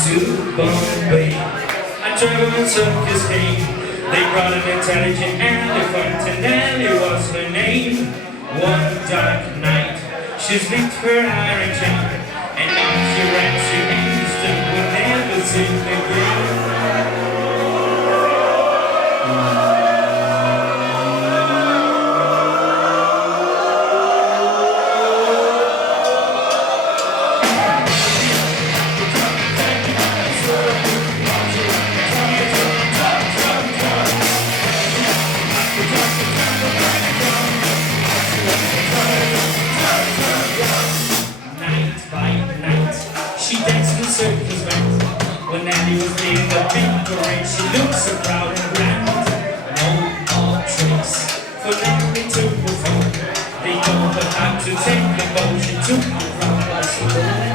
To Bombay, I traveled on circus came. They brought an intelligent elephant, and Nellie was her name. One dark night, she slipped her iron chain, and now she ran to Houston, would never sing again. She danced in circles round. When Andy was leading the big parade, she looked so proud and grand. No more tricks for Larry to perform. They know how to take the boat. She took the crowd by storm.